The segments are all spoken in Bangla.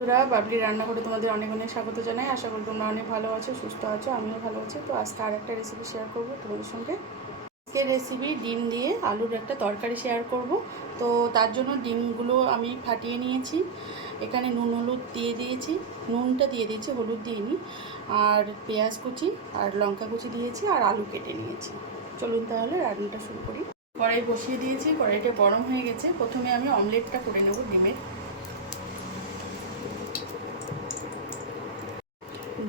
তোরা বাবলি রান্না করে তোমাদের অনেক অনেক স্বাগত জানাই। আশা করি তোমরা অনেক ভালো আছো, সুস্থ আছো, আমিও ভালো আছি। তো আজকে আর একটা রেসিপি শেয়ার করবো তোমাদের সঙ্গে। আজকের রেসিপি ডিম দিয়ে আলুর একটা তরকারি শেয়ার করব। তো তার জন্য ডিমগুলো আমি ফাটিয়ে নিয়েছি, এখানে নুন হলুদ দিয়ে দিয়েছি, নুনটা দিয়ে দিয়েছি, হলুদ দিইনি। আর পেঁয়াজ কুচি আর লঙ্কা কুচি দিয়েছি, আর আলু কেটে নিয়েছি। চলুন তাহলে রান্নাটা শুরু করি। কড়াই বসিয়ে দিয়েছি, কড়াইটা গরম হয়ে গেছে। প্রথমে আমি অমলেটটা করে নেব ডিমের।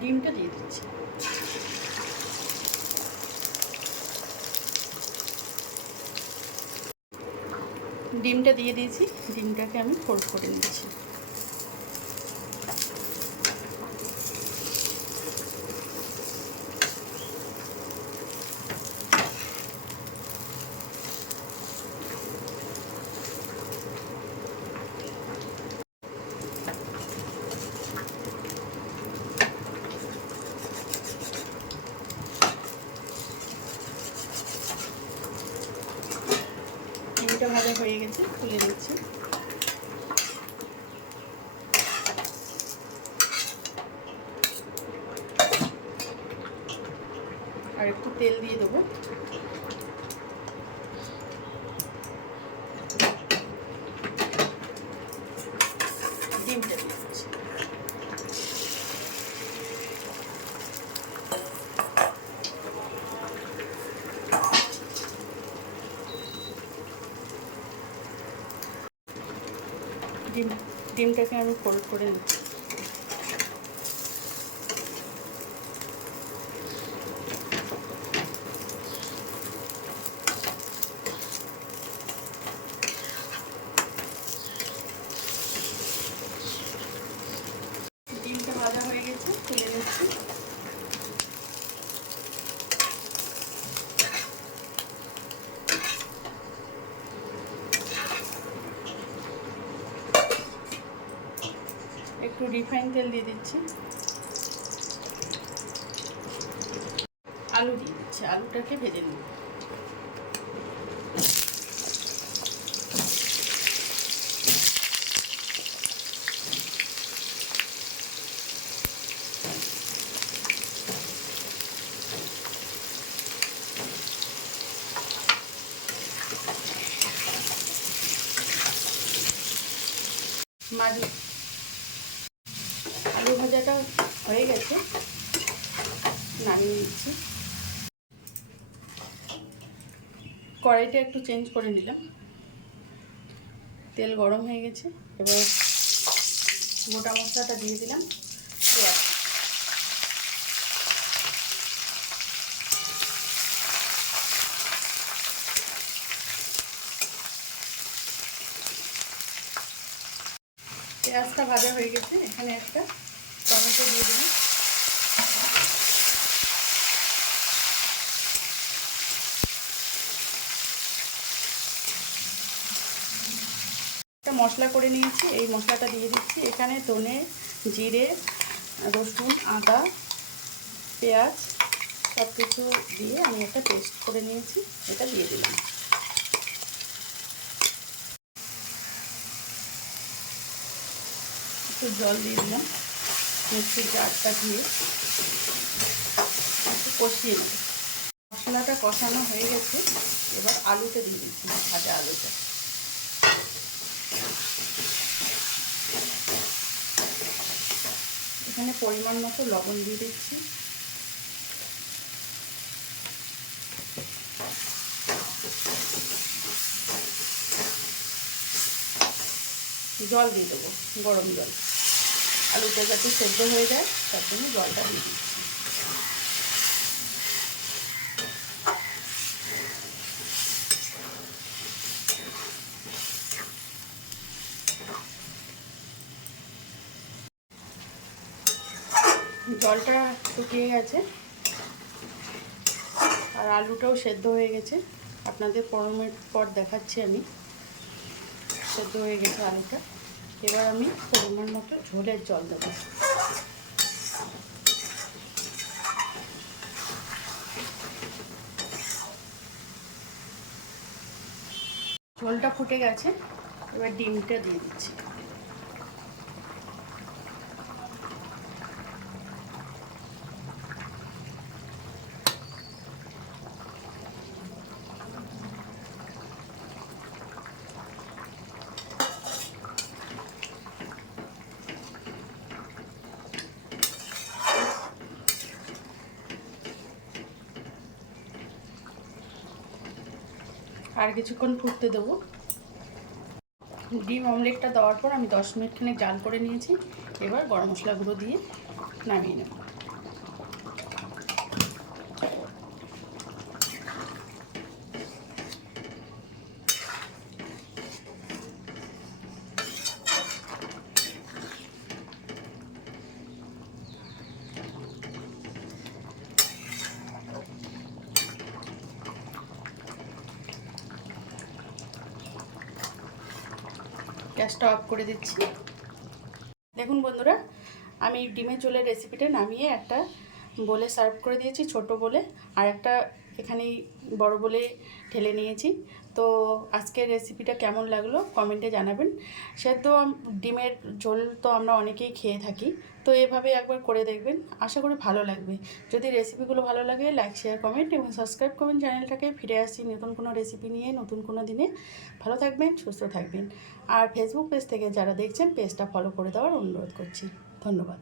ডিমটা দিয়ে দিচ্ছি। ডিমটা দিয়ে দিয়েছি, ডিমটাকে আমি ফোল্ড করে নিচ্ছি। ডিমটা ভাজা হয়ে গেছে, তুলে দিচ্ছি। আর একটু তেল দিয়ে দেবো। ডিমটা দিয়ে দিচ্ছি। ডিমটাকে আমি ফোল্ড করে নিচ্ছি। ডিমটা ভাজা হয়ে গেছে, তুলে নিচ্ছি। একটু রিফাইন তেল দিয়ে দিচ্ছি। আলু দিয়ে দিচ্ছি, আলুটাকে ভেজে নিই। আলু ভাজাটা হয়ে গেছে, নামিয়ে নিচ্ছি। কড়াইটা একটু চেঞ্জ করে নিলাম। তেল গরম হয়ে গেছে, এবার গোটা মশলাটা দিয়ে দিলাম। পেঁয়াজ, পেঁয়াজটা ভাজা হয়ে গেছে, এখানে একটা টমেটো দিয়ে দিলাম। একটা মশলা করে নিয়েছি, এই মশলাটা দিয়ে দিচ্ছি। এখানে ধনে, জিরে, রসুন, আদা, পেঁয়াজ সব কিছু দিয়ে আমি একটা পেস্ট করে নিয়েছি, এটা দিয়ে দিলাম। একটু জল দিয়ে দিলাম, মিক্সির জারটা দিয়ে একটু কষিয়ে নেব। মশলাটা কষানো হয়ে গেছে, এবার আলুটা দিয়ে দিচ্ছি, ভাজা আলুটা। এখানে পরিমাণ মতো লবণ দিয়ে দিচ্ছি। জল দিয়ে দেবো, গরম জল। আলুটা যাতে সেদ্ধ হয়ে যায় তার জন্য জলটা দিয়ে দিচ্ছি। জলটা শুকিয়ে গেছে আর আলুটাও সেদ্ধ হয়ে গেছে। আপনাদের 15 মিনিট পর দেখাচ্ছি আমি, সেদ্ধ হয়ে গেছে আলুটা। এবার আমি পরিমাণ মতো ঝোলের জল দেবো। ঝোলটা ফুটে গেছে, এবার ডিমটা দিয়ে দিচ্ছি। আর কিছুক্ষণ ফুটতে দেবো। ডিম অমলেটটা দেওয়ার পর আমি 10 মিনিট খানিক জাল করে নিয়েছি। এবার গরম মশলা গুঁড়ো দিয়ে নামিয়ে নেব। গ্যাসটা অফ করে দিচ্ছি। দেখুন বন্ধুরা, আমি ডিমের ঝোলের রেসিপিটা নামিয়ে একটা বলে সার্ভ করে দিয়েছি, ছোট বলে, আর একটা এখানেই বড় বলে ঢেলে নিয়েছি। তো আজকের রেসিপিটা কেমন লাগলো কমেন্টে জানাবেন। সেদ্ধ ডিমের ঝোল তো আমরা অনেকেই খেয়ে থাকি, তো এভাবে একবার করে দেখবেন, আশা করি ভালো লাগবে। যদি রেসিপিগুলো ভালো লাগে লাইক, শেয়ার, কমেন্ট এবং সাবস্ক্রাইব করবেন চ্যানেলটাকে। ফিরে আসছি নতুন কোনো রেসিপি নিয়ে, নতুন কোনো দিনে। ভালো থাকবেন, সুস্থ থাকবেন। আর ফেসবুক পেজ থেকে যারা দেখছেন পেজটা ফলো করে দেওয়ার অনুরোধ করছি। ধন্যবাদ।